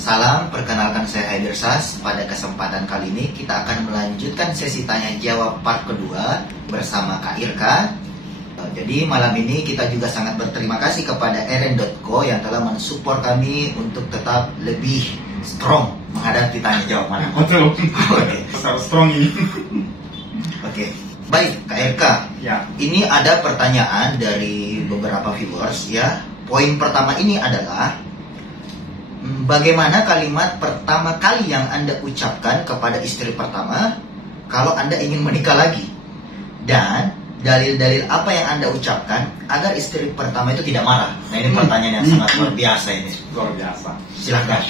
Salam, perkenalkan saya Haider Sas. Pada kesempatan kali ini kita akan melanjutkan sesi tanya jawab part kedua bersama Kak Irka. Jadi malam ini kita juga sangat berterima kasih kepada Eren.co yang telah mensupport kami untuk tetap lebih strong menghadapi tanya jawab malam. Betul. Oke. Strong ini. Oke. Baik, Kak Irka. Ya. Ini ada pertanyaan dari beberapa viewers ya. Poin pertama ini adalah bagaimana kalimat pertama kali yang Anda ucapkan kepada istri pertama kalau Anda ingin menikah lagi? Dan dalil-dalil apa yang Anda ucapkan agar istri pertama itu tidak marah? Nah, ini pertanyaan yang sangat luar biasa ini. Luar biasa. Silahkan.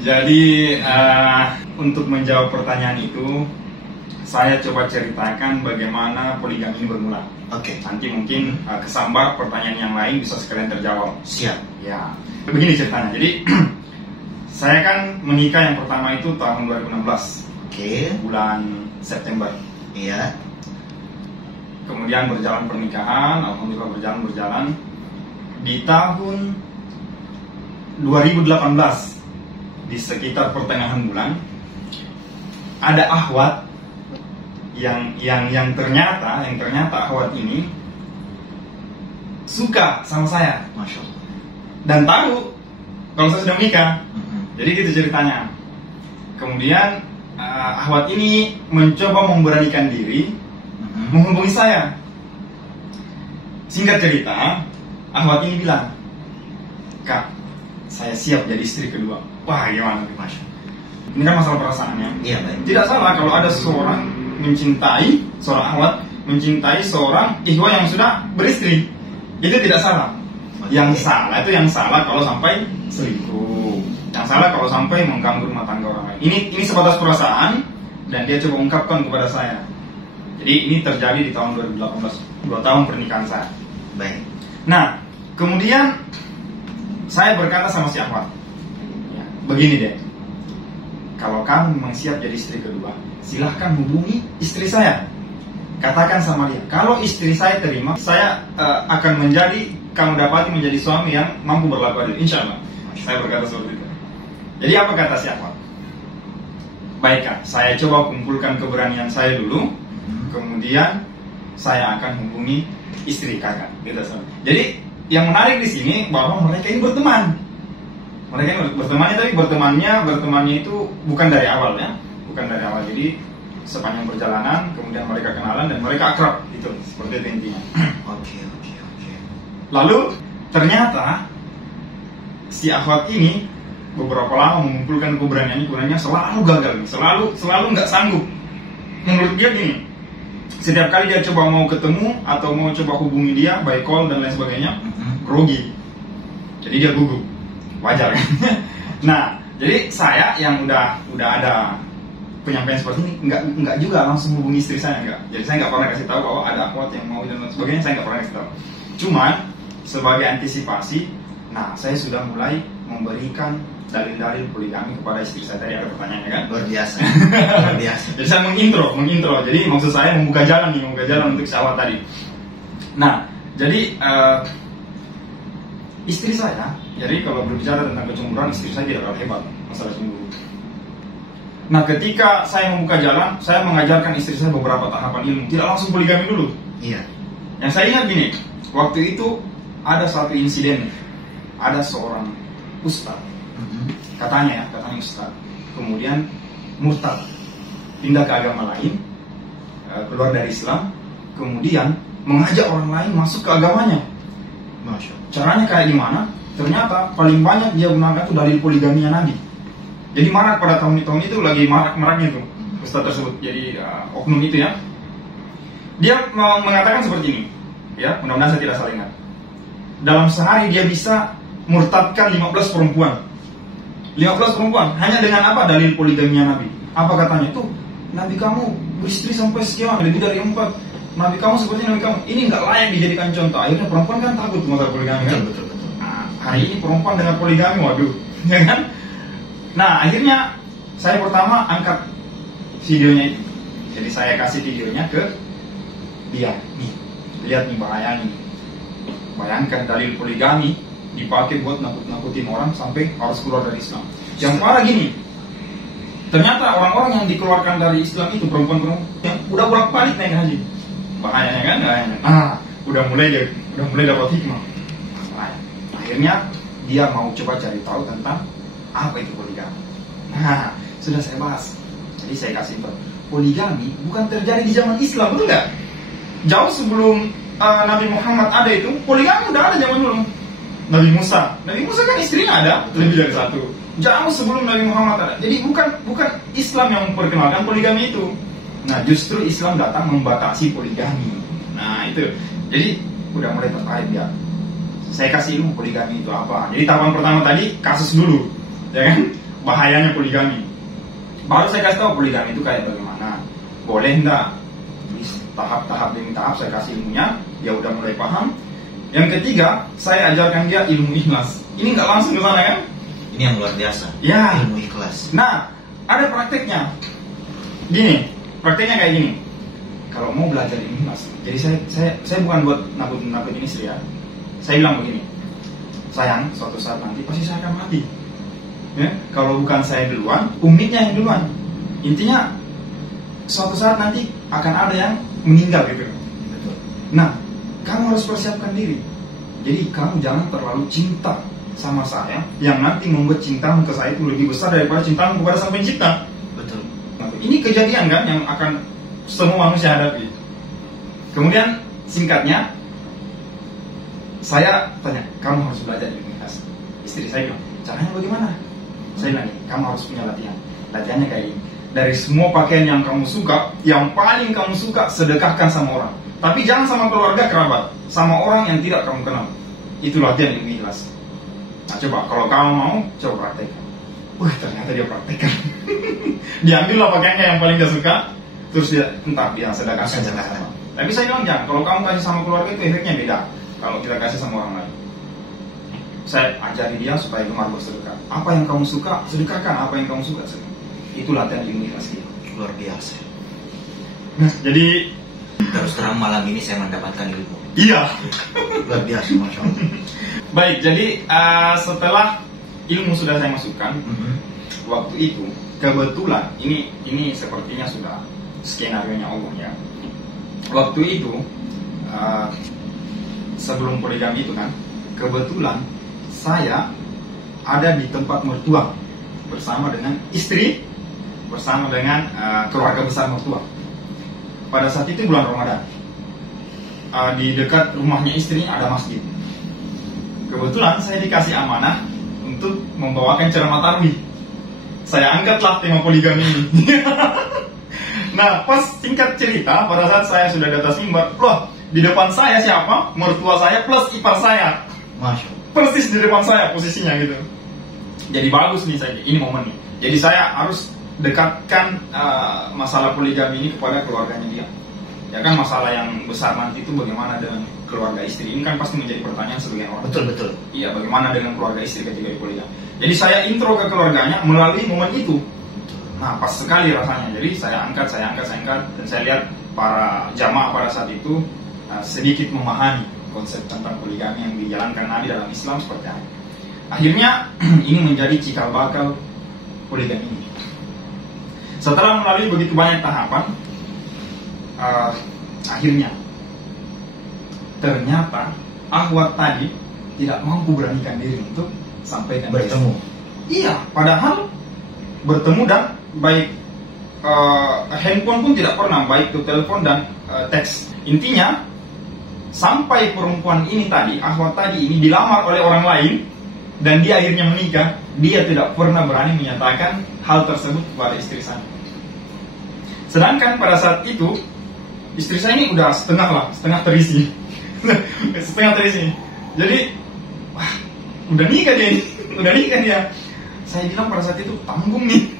Jadi untuk menjawab pertanyaan itu, saya coba ceritakan bagaimana poligami ini bermula. Oke. Nanti mungkin kesambar pertanyaan yang lain bisa sekalian terjawab. Siap. Ya, begini ceritanya. Jadi saya kan menikah yang pertama itu tahun 2016. Oke. Bulan September. Iya. Kemudian berjalan pernikahan, alhamdulillah berjalan. Di tahun 2018 di sekitar pertengahan bulan ada akhwat yang ternyata akhwat ini suka sama saya. Masya Allah. Dan tahu kalau saya sudah menikah. Jadi gitu ceritanya. Kemudian akhwat ini mencoba memberanikan diri menghubungi saya. Singkat cerita, akhwat ini bilang, "Kak, saya siap jadi istri kedua." Wah, gimana tuh, Mas? Ini kan masalah perasaannya. Iya, baik. Tidak salah kalau ada seorang mencintai, seorang akhwat mencintai seorang ikhwah yang sudah beristri. Itu tidak salah. Yang salah kalau sampai selingkuh. Yang salah kalau sampai mengganggu rumah tangga orang lain. Ini sebatas perasaan dan dia coba ungkapkan kepada saya. Jadi ini terjadi di tahun 2018, 2 tahun pernikahan saya. Baik. Nah, kemudian saya berkata sama si akhwat, ya, begini deh, kalau kamu memang siap jadi istri kedua, silahkan hubungi istri saya. Katakan sama dia, kalau istri saya terima, saya akan kamu dapati menjadi suami yang mampu berlaku adil, insya Allah. Saya berkata seperti itu. Jadi apa kata si akhwat? Baik Kak, saya coba kumpulkan keberanian saya dulu, kemudian saya akan hubungi istri kakak. Jadi yang menarik di sini bahwa mereka ini berteman. Mereka ini bertemannya, tapi bertemannya itu bukan dari awal ya, bukan dari awal. Jadi sepanjang perjalanan, kemudian mereka kenalan dan mereka akrab. Itu seperti itu intinya. Oke. Lalu ternyata si akhwat ini beberapa lama mengumpulkan keberaniannya selalu gagal, selalu nggak sanggup. Menurut dia gini, setiap kali dia coba mau ketemu atau mau coba hubungi dia by call dan lain sebagainya, grogi. Jadi dia gugup. Wajar kan? Nah, jadi saya yang udah ada penyampaian seperti ini nggak juga langsung hubungi istri saya, enggak. Jadi saya nggak pernah kasih tahu bahwa ada akhwat yang mau dan lain sebagainya, saya nggak pernah kasih tahu. Cuman sebagai antisipasi, nah saya sudah mulai memberikan dalil-dalil poligami kepada istri saya. Tadi ada pertanyaannya kan? Luar biasa. Jadi saya mengintro. Jadi maksud saya membuka jalan untuk syahwat tadi. Nah, jadi istri saya, jadi kalau berbicara tentang kecemburuan, istri saya tidak terlalu hebat masalah cemburu. Nah, ketika saya membuka jalan, saya mengajarkan istri saya beberapa tahapan ilmu. Tidak langsung poligami dulu. Iya. Yang saya ingat gini, waktu itu ada satu insiden, ada seorang ustaz, katanya ustaz, kemudian murtad, pindah ke agama lain, keluar dari Islam, kemudian mengajak orang lain masuk ke agamanya. Masya Allah. Caranya kayak gimana? Ternyata paling banyak dia gunakan itu dalil poligaminya Nabi. Jadi marak pada tahun itu lagi maraknya tuh ustaz tersebut. Jadi oknum itu ya, dia mengatakan seperti ini, ya, mudah-mudahan saya tidak salah ingat. Dalam sehari dia bisa murtadkan 15 perempuan. 15 perempuan hanya dengan apa? Dalil poligaminya Nabi. Apa katanya? Tuh, Nabi kamu beristri sampai sekian, lebih dari 4. Nabi kamu seperti Nabi kamu. Ini nggak layak dijadikan contoh. Akhirnya perempuan kan takut masalah poligami kan? Betul. Nah, hari ini perempuan dengan poligami, waduh, ya kan? Nah, akhirnya saya pertama angkat videonya itu. Jadi saya kasih videonya ke dia. Nih, lihat nih bahayanya. Bayangkan dalil poligami dipakai buat nakut-nakutin orang sampai harus keluar dari Islam. Yang parah gini, ternyata orang-orang yang dikeluarkan dari Islam itu perempuan-perempuan yang udah bolak-balik naik haji. Bahayanya kan? Bahayanya. Udah mulai dapat hikmah. Nah, akhirnya dia mau coba cari tahu tentang apa itu poligami. Nah, sudah saya bahas. Jadi saya kasih tahu, poligami bukan terjadi di zaman Islam, betul nggak? Jauh sebelum Nabi Muhammad ada itu, poligami udah ada zaman dulu. Nabi Musa kan istrinya ada lebih dari satu. Jauh sebelum Nabi Muhammad ada. Jadi bukan Islam yang memperkenalkan poligami itu. Nah, justru Islam datang membatasi poligami. Nah, itu. Jadi udah mulai tertarik dia. Saya kasih ilmu poligami itu apa. Jadi tahapan pertama tadi kasus dulu, ya kan? Bahayanya poligami. Baru saya kasih tahu poligami itu kayak bagaimana. Boleh enggak? Tahap-tahap demi tahap saya kasih ilmunya. Dia udah mulai paham. Yang ketiga, saya ajarkan dia ilmu ikhlas. Ini nggak langsung ke sana kan? Ini yang luar biasa. Ya. Ilmu ikhlas. Nah, ada prakteknya. Gini, prakteknya kayak gini. Kalau mau belajar ilmu ikhlas, jadi saya bukan buat nakutin istri ya. Saya bilang begini, sayang, suatu saat nanti pasti saya akan mati. Ya, kalau bukan saya duluan, umitnya yang duluan. Intinya, suatu saat nanti akan ada yang meninggal gitu. Betul. Nah, kamu harus persiapkan diri. Jadi kamu jangan terlalu cinta sama saya, yang nanti membuat cintamu ke saya itu lebih besar daripada cintamu kepada Sang Pencipta. Betul. Ini kejadian kan yang akan semua manusia hadapi. Kemudian singkatnya, saya tanya, kamu harus belajar ilmu ikhlas. Istri saya bilang, caranya bagaimana? Saya bilang, kamu harus punya latihan. Latihannya kayak gini. Dari semua pakaian yang kamu suka, yang paling kamu suka, sedekahkan sama orang. Tapi jangan sama keluarga kerabat, sama orang yang tidak kamu kenal. Itu latihan ilmu ikhlas. Nah, coba kalau kamu mau, coba praktekkan. Ternyata dia praktekkan. Diambillah pakaiannya yang paling dia suka, terus dia sedekahkan. Tapi saya bilang jangan. Kalau kamu kasih sama keluarga itu efeknya beda. Kalau kita kasih sama orang lain, saya ajari dia supaya gemar bersedekah. Apa yang kamu suka, sedekahkan. Apa yang kamu suka, sedekah. Itu latihan ilmu ikhlas dia. Luar biasa. Nah, jadi terus terang malam ini saya mendapatkan ilmu. Iya. Luar biasa, Masya Allah. Baik, jadi setelah ilmu sudah saya masukkan, waktu itu kebetulan ini sepertinya sudah skenario-nya Allah ya. Waktu itu sebelum poligami itu kan, kebetulan saya ada di tempat mertua bersama dengan istri, bersama dengan keluarga besar mertua. Pada saat itu bulan Ramadan, di dekat rumahnya istrinya ada masjid. Kebetulan saya dikasih amanah untuk membawakan ceramah tarawih. Saya angkatlah tema poligami ini. Nah, pas singkat cerita, pada saat saya sudah di atas mimbar, loh, di depan saya siapa? Mertua saya plus ipar saya. Masya Allah. Persis di depan saya posisinya gitu. Jadi bagus nih saya, ini momen nih. Jadi saya harus dekatkan masalah poligami ini kepada keluarganya dia. Ya kan, masalah yang besar nanti itu bagaimana dengan keluarga istri. Ini kan pasti menjadi pertanyaan sebagian orang. Betul. Iya, bagaimana dengan keluarga istri ketika poligami. Jadi saya intro ke keluarganya melalui momen itu. Nah, pas sekali rasanya. Jadi saya angkat, dan saya lihat para jamaah pada saat itu sedikit memahami konsep tentang poligami yang dijalankan Nabi dalam Islam seperti apa. Akhirnya ini menjadi cikal bakal poligami ini. Setelah melalui begitu banyak tahapan, akhirnya ternyata akhwat tadi tidak mampu beranikan diri untuk sampaikan bertemu. Iya, padahal bertemu dan baik handphone pun tidak pernah, baik itu telepon dan teks. Intinya sampai perempuan ini tadi, akhwat tadi ini dilamar oleh orang lain dan dia akhirnya menikah, dia tidak pernah berani menyatakan hal tersebut kepada istri saya. Sedangkan pada saat itu istri saya ini udah setengah terisi. Setengah terisi. Jadi, wah, udah nikah dia. Saya bilang pada saat itu, tanggung nih.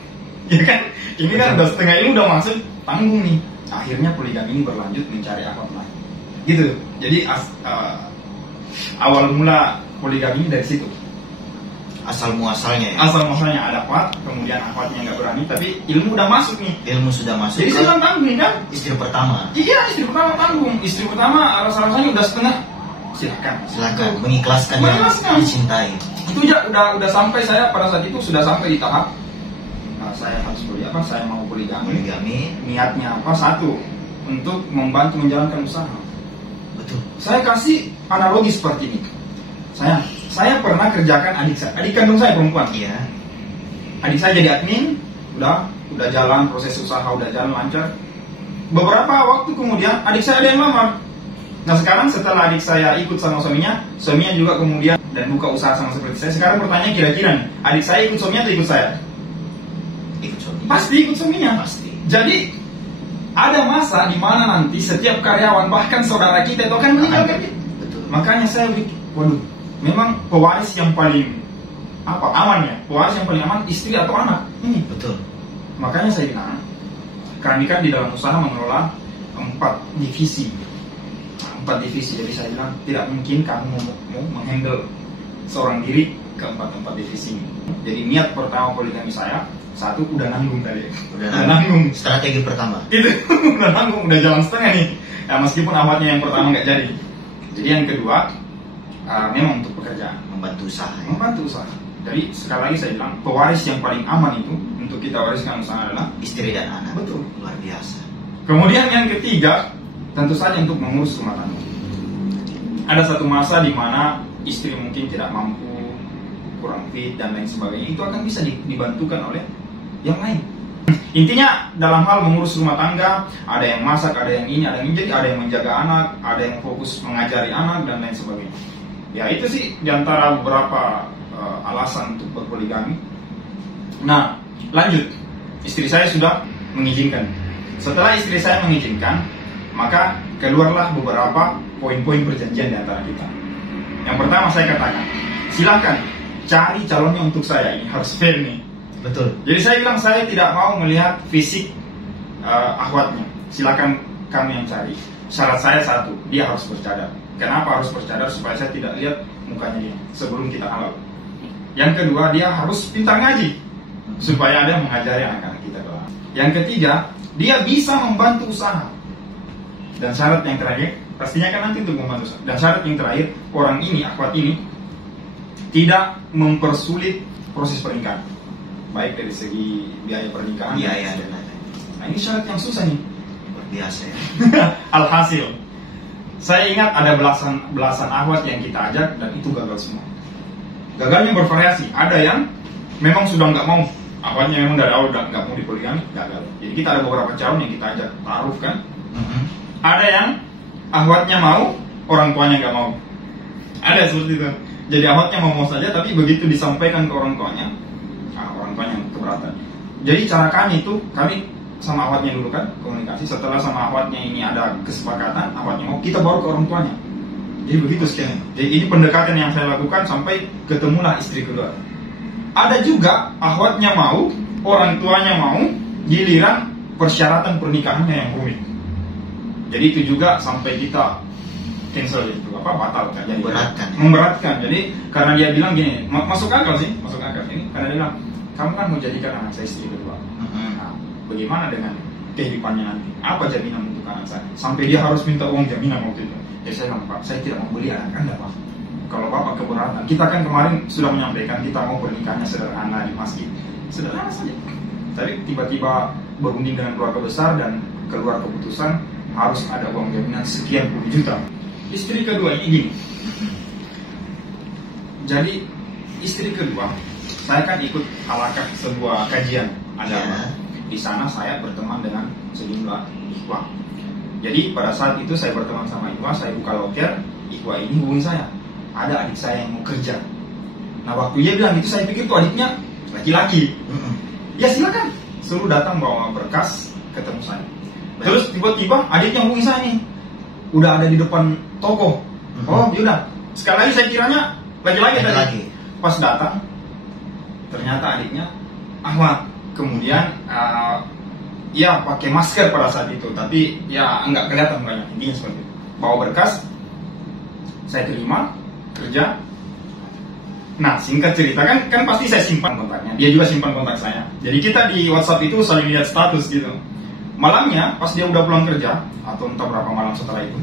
Ya kan? Ini kan udah setengah ini udah masuk, tanggung nih. Akhirnya poligami ini berlanjut mencari akhwat lain. Gitu. Jadi awal mula poligami dari situ. Asal muasalnya ya. Asal muasalnya ada akhwat, kemudian akhwatnya nggak berani, tapi ilmu udah masuk nih. Ilmu sudah masuk. Jadi saya tanggung kan? Istri pertama. Iya, istri pertama tanggung. Istri pertama rasa-rasanya udah setengah silakan mengikhlaskan yang dicintai. Itu ya udah sampai, saya pada saat itu sudah sampai di tahap saya harus kuliah saya mau poligami. Niatnya apa? Satu, untuk membantu menjalankan usaha. Betul. Saya kasih analogi seperti ini. Saya pernah kerjakan adik kandung saya perempuan. Iya. Adik saya jadi admin, udah jalan proses usaha, udah jalan lancar. Beberapa waktu kemudian adik saya ada yang lamar. Nah sekarang setelah adik saya ikut sama suaminya juga kemudian dan buka usaha sama seperti saya. Sekarang pertanyaan kira-kira nih, adik saya ikut suaminya atau ikut saya? Ikut suaminya. Pasti ikut suaminya. Pasti. Jadi ada masa di mana nanti setiap karyawan bahkan saudara kita itu akan meninggalkan kita. Betul. Makanya saya pikir, waduh, memang pewaris yang paling aman ya? Pewaris yang paling aman istri atau anak. Ini. Betul. Makanya saya bilang, kami kan di dalam usaha mengelola 4 divisi. Jadi saya bilang tidak mungkin kamu mau menghandle seorang diri ke 4 divisi ini. Jadi niat pertama poligami saya, satu udah nanggung tadi. Udah nanggung. Strategi pertama. Itu udah nanggung, udah jalan setengah nih. Ya, meskipun awalnya yang pertama nggak jadi. Jadi yang kedua memang untuk pekerjaan, membantu usaha. Membantu usaha. Jadi sekali lagi saya bilang pewaris yang paling aman itu untuk kita wariskan usaha adalah istri dan anak. Betul. Luar biasa. Kemudian yang ketiga tentu saja untuk mengurus rumah tangga. Ada satu masa di mana istri mungkin tidak mampu, kurang fit dan lain sebagainya, itu akan bisa dibantukan oleh yang lain. Intinya dalam hal mengurus rumah tangga, ada yang masak, ada yang ini, ada yang ini, jadi ada yang menjaga anak, ada yang fokus mengajari anak dan lain sebagainya. Ya itu sih diantara beberapa alasan untuk berpoligami. Nah lanjut, istri saya sudah mengizinkan. Setelah istri saya mengizinkan, maka keluarlah beberapa poin-poin perjanjian di antara kita. Yang pertama saya katakan, silakan cari calonnya untuk saya, ini harus fair nih. Betul. Jadi saya bilang saya tidak mau melihat fisik akhwatnya. Silakan kami yang cari. Syarat saya satu, dia harus bercadar. Kenapa harus bercadar? Supaya saya tidak lihat mukanya dia sebelum kita halal. Yang kedua, dia harus pintar ngaji supaya ada yang mengajari anak-anak kita. Yang ketiga, dia bisa membantu usaha. Dan syarat yang terakhir, pastinya kan nanti untuk membantu usaha. Dan syarat yang terakhir, orang ini, akhwat ini tidak mempersulit proses pernikahan, baik dari segi biaya pernikahan, biaya dan lain-lain. Nah ini syarat yang susah nih. Luar biasa ya. Alhasil, saya ingat ada belasan akhwat yang kita ajak dan itu gagal semua. Gagalnya bervariasi. Ada yang memang sudah nggak mau, akhwatnya memang dari awal nggak mau dipoligami, gagal. Jadi kita ada beberapa calon yang kita ajak taruh kan. Ada yang akhwatnya mau, orang tuanya nggak mau. Ada seperti itu. Jadi akhwatnya mau saja, tapi begitu disampaikan ke orang tuanya keberatan. Jadi cara kami itu, kami sama akhwatnya dulu kan komunikasi. Setelah sama akhwatnya ini ada kesepakatan, akhwatnya mau, kita baru ke orang tuanya. Jadi begitu sekian. Jadi ini pendekatan yang saya lakukan sampai ketemulah istri kedua. Ada juga akhwatnya mau, orang tuanya mau, giliran persyaratan pernikahannya yang rumit. Jadi itu juga sampai kita cancel itu batal kan, jadi memberatkan. Jadi karena dia bilang gini, masuk akal ini, karena dia bilang kamu kan mau jadikan anak saya istri kedua. Nah, bagaimana dengan kehidupannya nanti? Apa jaminan untuk anak saya? Sampai dia harus minta uang jaminan waktu itu. Jadi saya bilang, Pak, saya tidak mau beli anak Anda, Pak. Kalau Bapak keberatan, kita kan kemarin sudah menyampaikan kita mau pernikahannya sederhana di masjid, sederhana saja. Tapi tiba-tiba berunding dengan keluarga besar dan keluar keputusan harus ada uang jaminan sekian puluh juta. Istri kedua ini gini. Jadi istri kedua, saya kan ikut halakah sebuah kajian agama. Di sana saya berteman dengan sejumlah ikhwah. Jadi pada saat itu saya berteman sama ikhwah, saya buka loker, ikhwah ini hubungi saya. Ada adik saya yang mau kerja. Nah waktu dia bilang itu saya pikir tuh adiknya laki-laki. Ya silakan, suruh datang bawa berkas ketemu saya. Terus tiba-tiba adiknya hubungi saya nih, udah ada di depan toko. Oh yaudah, sekali lagi saya kiranya laki-laki. Pas datang, ternyata adiknya akhwat. Kemudian ya pakai masker pada saat itu, tapi ya enggak kelihatan mukanya, intinya seperti itu. Bawa berkas, saya terima, kerja. Nah singkat cerita kan pasti saya simpan kontaknya, dia juga simpan kontak saya. Jadi kita di WhatsApp itu saling lihat status gitu. Malamnya pas dia udah pulang kerja atau entah berapa malam setelah itu,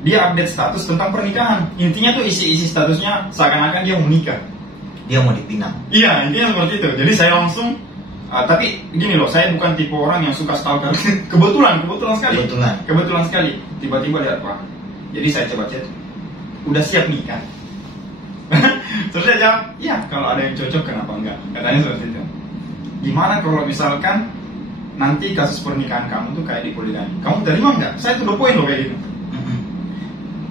dia update status tentang pernikahan. Intinya tuh isi statusnya seakan-akan dia mau menikah. Dia mau dipinang. Iya, intinya seperti itu. Jadi saya langsung, tapi gini loh, saya bukan tipe orang yang suka stalker. Kebetulan sekali. Tiba-tiba lihat, Pak. Jadi saya coba chat, udah siap nikah? Terus saya jawab, ya kalau ada yang cocok kenapa enggak? Katanya seperti itu. Gimana kalau misalkan nanti kasus pernikahan kamu tuh kayak di poligami, kamu terima nggak? Saya tuh poin loh kayak gitu.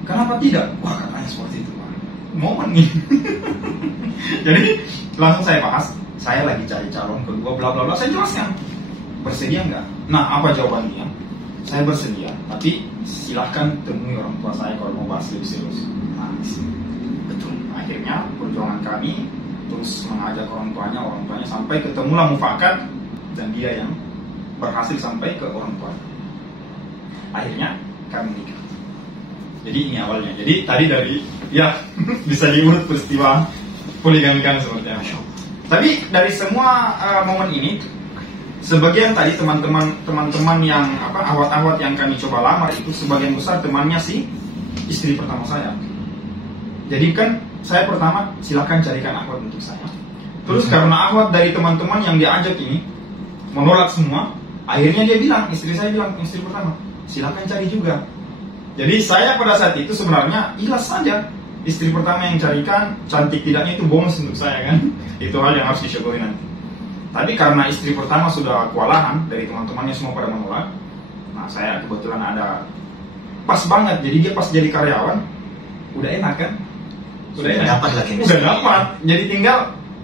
Kenapa tidak? Wah, katanya seperti itu, Pak. Momen nih. Jadi langsung saya bahas, saya lagi cari calon kedua, bla bla bla. Saya jelaskan, bersedia nggak? Nah, apa jawabannya? Saya bersedia, tapi silahkan temui orang tua saya kalau mau bahas lebih serius. Nah, betul. Akhirnya perjuangan kami terus mengajak orang tuanya sampai ketemulah mufakat, dan dia yang berhasil sampai ke orang tua. Akhirnya kami nikah. Jadi ini awalnya. Jadi tadi dari ya bisa diurut peristiwa poligami kami seperti apa. Tapi dari semua momen ini, sebagian tadi teman-teman yang awat-awat yang kami coba lamar itu sebagian besar temannya si istri pertama saya. Jadi kan saya pertama silahkan carikan akhwat untuk saya. Terus karena akhwat dari teman-teman yang diajak ini menolak semua, akhirnya dia bilang, istri pertama, silahkan cari juga. Jadi saya pada saat itu sebenarnya ikhlas saja. Istri pertama yang carikan, cantik tidaknya itu bonus untuk saya kan. Itu hal yang harus disyukuri nanti. Tapi karena istri pertama sudah kewalahan, dari teman-temannya semua pada menolak, nah saya kebetulan ada pas banget. Jadi dia pas jadi karyawan, udah enak kan? Udah dapat lagi. Udah dapat. Jadi tinggal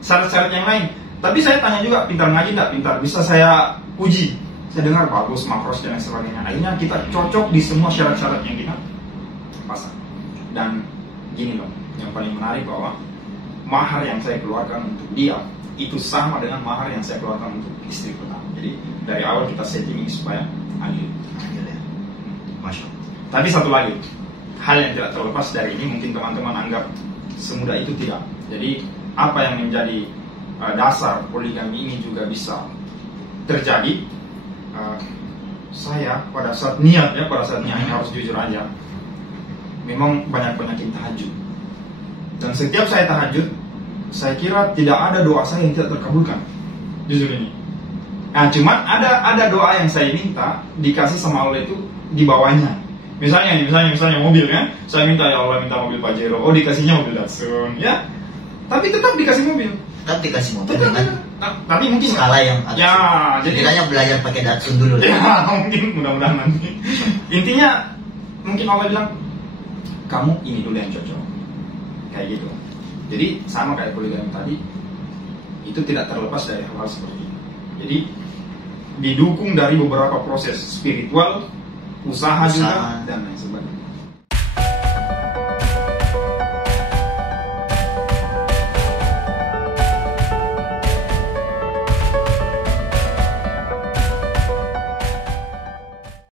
syarat-syarat yang lain. Tapi saya tanya juga, pintar ngaji enggak? Pintar. Bisa saya uji. Saya dengar bagus, makros dan lain sebagainya. Akhirnya kita cocok di semua syarat-syarat yang kita pasang. Dan gini loh, yang paling menarik bahwa mahar yang saya keluarkan untuk dia itu sama dengan mahar yang saya keluarkan untuk istri pertama. Jadi dari awal kita setting ini supaya adil. Ya. Masya Allah. Tapi satu lagi, hal yang tidak terlepas dari ini, mungkin teman-teman anggap semudah itu, tidak. Jadi apa yang menjadi dasar poligami ini juga bisa terjadi. Saya pada saat niat ini harus jujur aja, memang banyak-banyakin tahajud. Dan setiap saya tahajud, saya kira tidak ada doa saya yang tidak terkabulkan. Jujur ini. Nah, cuman ada doa yang saya minta dikasih sama Allah itu di bawahnya. Misalnya mobil kan, saya minta, ya Allah minta mobil Pajero, oh dikasihnya mobil Datsun, ya. Tapi tetap dikasih mobil. Tapi dengan tapi mungkin skala yang atas. Ya, jadi kiranya belajar pakai Datsun dulu. Ya, mungkin mudah-mudahan nanti. Intinya mungkin Allah bilang, kamu ini dulu yang cocok. Kayak gitu. Jadi sama kayak poligami tadi, itu tidak terlepas dari hal-hal seperti itu. Jadi didukung dari beberapa proses spiritual, usaha juga dan lain sebagainya.